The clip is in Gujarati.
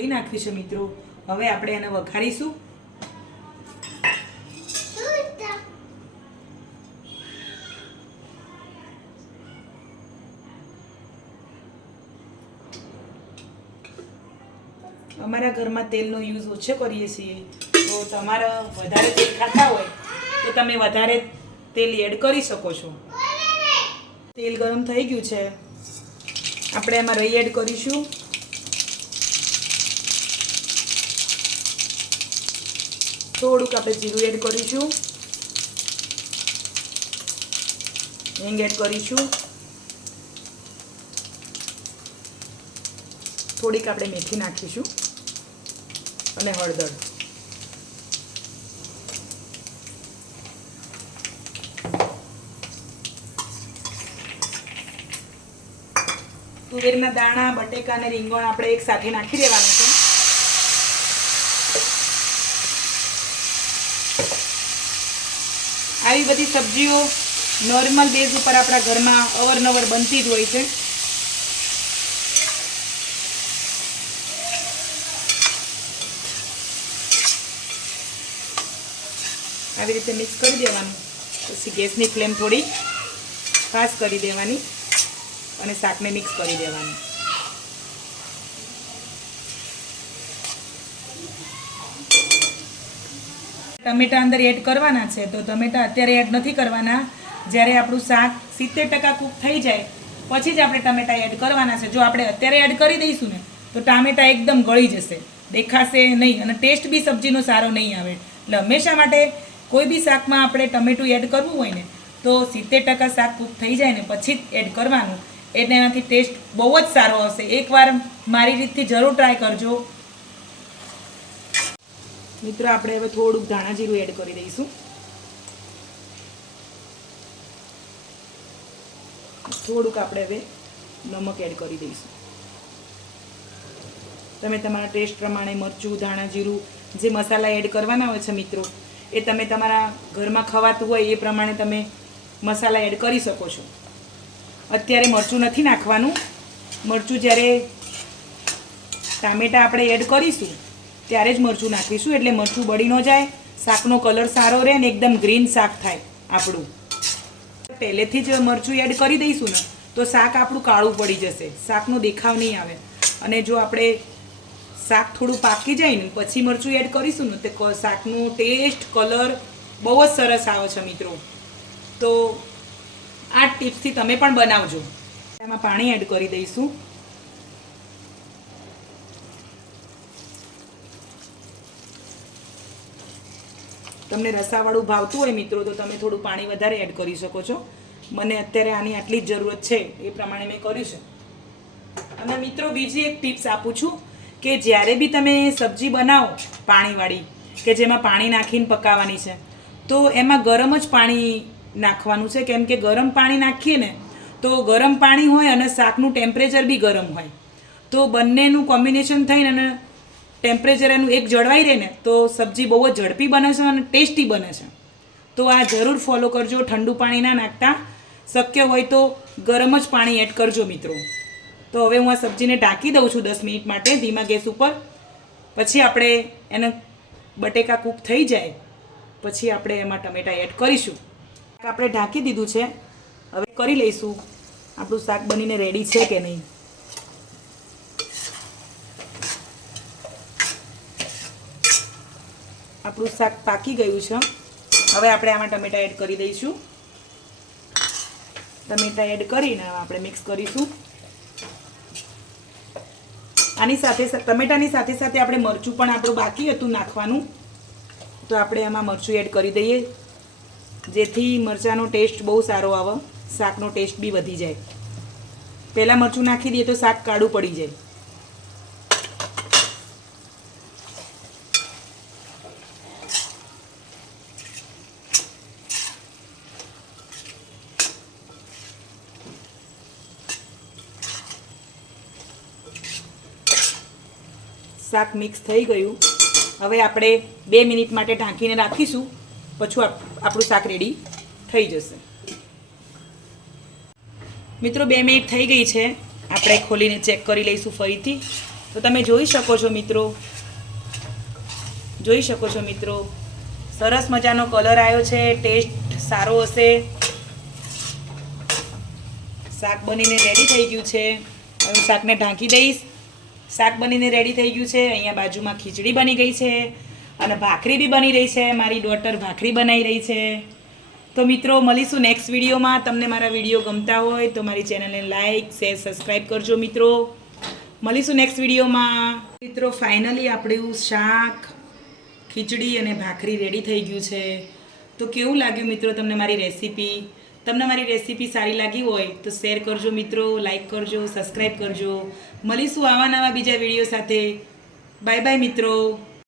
ધોઈ નાખ્યું છે મિત્રો. હવે આપણે એને વઘારીશું. અમારા ઘરમાં તેલનો યુઝ ઓછો કરીએ છીએ. તો તમારે વધારે તેલ ખાતા હોય, તો તમે વધારે તેલ એડ કરી શકો છો. તેલ ગરમ થઈ ગયું છે. આપણે એમાં રઈ એડ કરીશું. થોડુંક આપણે જીરું એડ કરીશું. હિંગ એડ કરીશું. થોડીક આપણે મેથી નાખીશું અને હળદર. તુવેરના દાણા, બટેકા અને રીંગણ આપણે એક સાથે નાખી દેવાના છે આવી બધી સબ્જીઓ નોર્મલ બેઝ ઉપર આપણા ઘરમાં અવરનવર બનતી જ હોય છે. આવી રીતે મિક્સ કરી દેવાનું. પછી ગેસની ફ્લેમ થોડી ફાસ્ટ કરી દેવાની અને શાકને મિક્સ કરી દેવાનું. ટમેટા અંદર એડ કરવાના છે, તો ટમેટા અત્યારે એડ નથી કરવાના. જ્યારે આપણું શાક સિત્તેર ટકા કૂક થઈ જાય, પછી જ આપણે ટમેટા એડ કરવાના છે. જો આપણે અત્યારે એડ કરી દઈશું ને, તો ટામેટા એકદમ ગળી જશે. દેખાશે નહીં અને ટેસ્ટ બી સબ્જીનો સારો નહીં આવે. એટલે હંમેશા માટે કોઈ બી શાકમાં આપણે ટમેટું એડ કરવું હોય ને, તો સિત્તેર ટકા શાક કૂક થઈ જાય ને, પછી જ એડ કરવાનું. એટલે એનાથી ટેસ્ટ બહુ જ સારો આવશે એકવાર મારી રીતથી જરૂર ટ્રાય કરજો. મિત્રો, આપણે હવે થોડુંક ધાણા જીરું એડ કરી દઈશું. થોડુંક આપણે હવે નમક એડ કરી દઈશું. તમે તમારા ટેસ્ટ પ્રમાણે મરચું, ધાણા જીરું, જે મસાલા એડ કરવાના હોય છે મિત્રો, એ તમે તમારા ઘરમાં ખવાતું હોય એ પ્રમાણે તમે મસાલા એડ કરી શકો છો. અત્યારે મરચું નથી નાખવાનું. મરચું જ્યારે ટામેટાં આપણે એડ કરીશું ત્યારે જ મરચું નાખીશું એટલે મરચું બળી ન જાય. શાકનો કલર સારો રહે ને એકદમ ગ્રીન શાક થાય આપણું. પહેલેથી જ મરચું એડ કરી દઈશું ને, તો શાક આપણું કાળું પડી જશે. શાકનો દેખાવ નહીં આવે. અને જો આપણે શાક થોડું પાકી જાય ને, પછી મરચું એડ કરીશું ને, તો શાકનો ટેસ્ટ, કલર બહુ જ સરસ આવે છે મિત્રો. તો આ ટિપ્સથી તમે પણ બનાવજો. એમાં પાણી એડ કરી દઈશું. તમને રસાવાળું ભાવતું હોય મિત્રો, તો તમે થોડું પાણી વધારે એડ કરી શકો છો. મને અત્યારે આની આટલી જ જરૂરત છે, એ પ્રમાણે મેં કર્યું છે. અને મિત્રો, બીજી એક ટિપ્સ આપું છું કે જ્યારે બી તમે સબ્જી બનાવો પાણીવાળી, કે જેમાં પાણી નાખીને પકાવવાની છે, તો એમાં ગરમ જ પાણી નાખવાનું છે. કેમ કે ગરમ પાણી નાખીએ ને, તો ગરમ પાણી હોય અને શાકનું ટેમ્પરેચર બી ગરમ હોય. તો બંનેનું કોમ્બિનેશન થઈને અને ટેમ્પરેચર એનું એક જળવાઈ રહે ને, તો સબ્જી બહુ જ ઝડપી બને છે અને ટેસ્ટી બને છે. તો આ જરૂર ફોલો કરજો, ઠંડુ પાણી ના નાખતા. શક્ય હોય તો ગરમ જ પાણી એડ કરજો મિત્રો. તો હવે હું આ સબ્જીને ઢાંકી દઉં છું દસ મિનિટ માટે ધીમા ગેસ ઉપર. પછી આપણે એને બટેકા કૂક થઈ જાય, પછી આપણે એમાં ટમેટા એડ કરીશું. આપણે ઢાંકી દીધું છે. હવે કરી લઈશું. આપણું શાક બનીને રેડી છે કે નહીં? આપણું શાક પાકી ગયું છે. હવે આપણે આમાં ટમેટા એડ કરી દઈશું. ટમેટા એડ કરીને આપણે મિક્સ કરીશું. આની સાથે ટમેટાની સાથે સાથે આપણે મરચું પણ આપણું બાકી હતું નાખવાનું. તો આપણે એમાં મરચું એડ કરી દઈએ. જેથી મરચાંનો ટેસ્ટ બહુ સારો આવે, શાકનો ટેસ્ટ બી વધી જાય. પહેલાં મરચું નાખી દઈએ તો શાક કાળું પડી જાય. શાક મિક્સ થઈ ગયું. હવે આપણે બે મિનિટ માટે ઢાંકીને રાખીશું. પછી આપ- આપણું શાક રેડી થઈ જશે. મિત્રો, બે મિનિટ થઈ ગઈ છે. આપણે ખોલીને ચેક કરી લઈશું ફરીથી. તો તમે જોઈ શકો છો મિત્રો. જોઈ શકો છો મિત્રો. સરસ મજાનો કલર આવ્યો છે. ટેસ્ટ સારો હશે. શાક બનીને રેડી થઈ ગયું છે. હું શાકને ઢાંકી દઈશ. શાક બનીને રેડી થઈ ગયું છે. અહીંયા બાજુમાં ખીચડી બની ગઈ છે અને ભાખરી બી બની રહી છે. મારી ડોટર ભાખરી બનાવી રહી છે. તો મિત્રો, મળીશું નેક્સ્ટ વિડીયોમાં. તમને મારા વીડિયો ગમતા હોય તો મારી ચેનલને લાઇક શેર સબસ્ક્રાઈબ કરજો મિત્રો. મળીશું નેક્સ્ટ વિડીયોમાં. મિત્રો ફાઇનલી આપણું શાક, ખીચડી અને ભાખરી રેડી થઈ ગયું છે. તો કેવું લાગ્યું મિત્રો તમને મારી રેસીપી તમને મારી રેસીપી સારી લાગી હોય તો શેર કરજો મિત્રો લાઈક કરજો સબસ્ક્રાઈબ કરજો. મળીશું આવા નવા બીજા વીડિયો સાથે. બાય બાય મિત્રો.